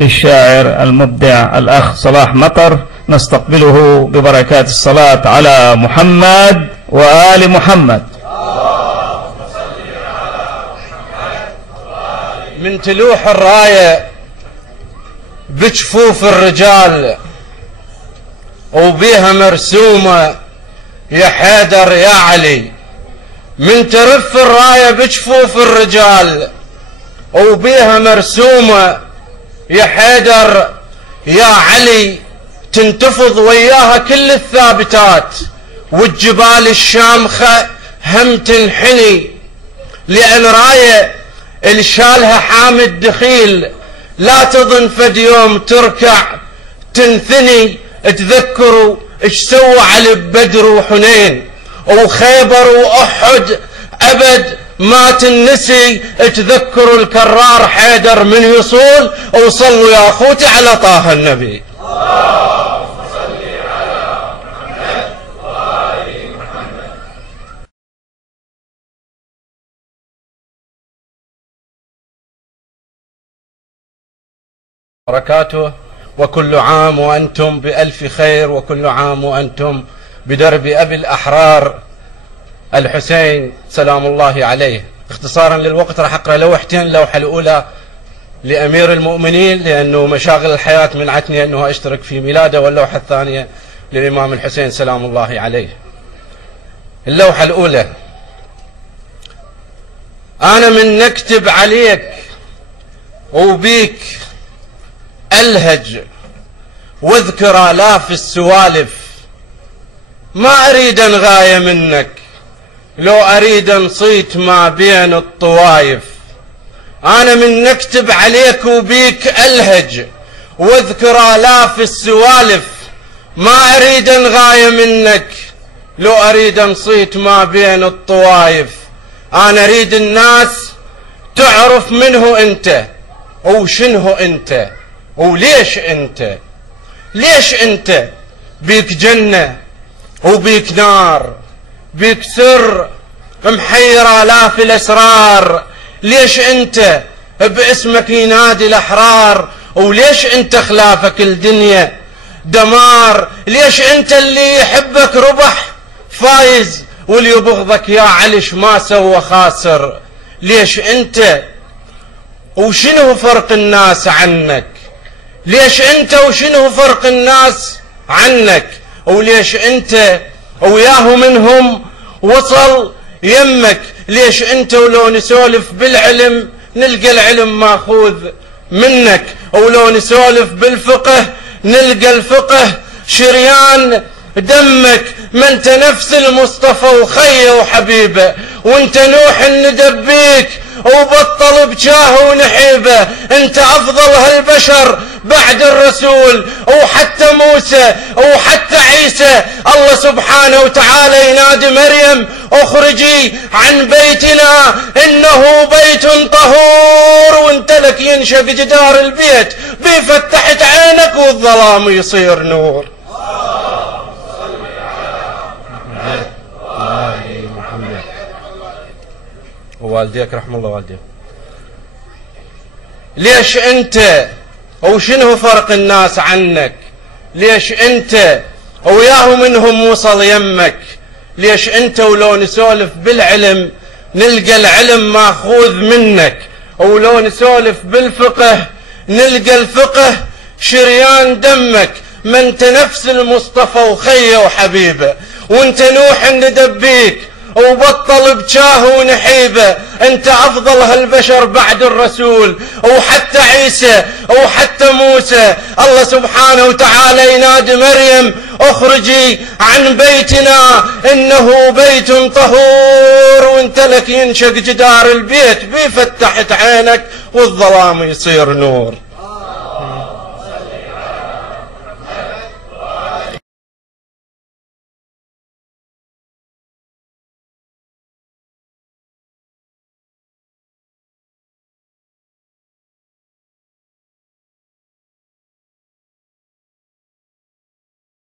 الشاعر المبدع الأخ صلاح مطر، نستقبله ببركات الصلاة على محمد وآل محمد. من تلوح الراية بجفوف الرجال وبيها مرسومة يا حيدر يا علي، من ترف الراية بجفوف الرجال وبيها مرسومة يا حيدر يا علي، تنتفض وياها كل الثابتات والجبال الشامخة هم تنحني، لأن راية الشالها حامد دخيل لا تظن فد يوم تركع تنثني. تذكروا ايش سوى علي ببدر وحنين وخيبر وأحد أبد ما تنسي. تذكروا الكرار حيدر من يصول، وصلوا يا أخوتي على طه النبي. اللهم صل على محمد وآل محمد. بركاته. وكل عام وأنتم بألف خير، وكل عام وأنتم بدرب أبي الأحرار الحسين سلام الله عليه. اختصارا للوقت راح أقرأ لوحتين. اللوحة الأولى لأمير المؤمنين لأنه مشاغل الحياة منعتني أنه أشترك في ميلاده، واللوحة الثانية للإمام الحسين سلام الله عليه. اللوحة الأولى: أنا من نكتب عليك وبيك ألهج واذكر آلاف السوالف، ما أريد غاية منك لو أريد نصيت ما بين الطوايف. أنا من نكتب عليك وبيك ألهج واذكر آلاف السوالف، ما أريد غاية منك لو أريد نصيت ما بين الطوايف. أنا أريد الناس تعرف منه أنت وشنه أنت وليش أنت. ليش أنت بيك جنة وبيك نار، بيك سر محير آلاف الأسرار. ليش أنت باسمك ينادي الأحرار، وليش أنت خلافك الدنيا دمار. ليش أنت اللي يحبك ربح فايز واللي يبغضك يا علش ما سوى خاسر. ليش أنت وشنو فرق الناس عنك. ليش أنت وشنو فرق الناس عنك، وليش أنت وياه منهم وصل يمك. ليش أنت ولو نسولف بالعلم نلقى العلم ماخوذ منك، ولو نسولف بالفقه نلقى الفقه شريان دمك. ما انت نفس المصطفى وخيه وحبيبه، وانت نوح ندبيك وبطل بجاه ونحيبه. انت افضل هالبشر بعد الرسول وحتى موسى وحتى عيسى. الله سبحانه وتعالى ينادي مريم اخرجي عن بيتنا انه بيت طهور، وانت لك ينشق جدار البيت بفتحت عينك والظلام يصير نور. ووالديك رحم الله والديك. ليش أنت وشنو فرق الناس عنك. ليش أنت وياه منهم وصل يمك. ليش أنت ولو نسولف بالعلم نلقى العلم ماخوذ منك، ولو نسولف بالفقه نلقى الفقه شريان دمك. ما انت نفس المصطفى وخيه وحبيبه، وانت نوح ندبيك وبطل بجاه ونحيبه. انت افضل هالبشر بعد الرسول وحتى عيسى وحتى موسى. الله سبحانه وتعالى ينادي مريم اخرجي عن بيتنا انه بيت طهور، وانت لك ينشق جدار البيت بفتحت عينك والظلام يصير نور.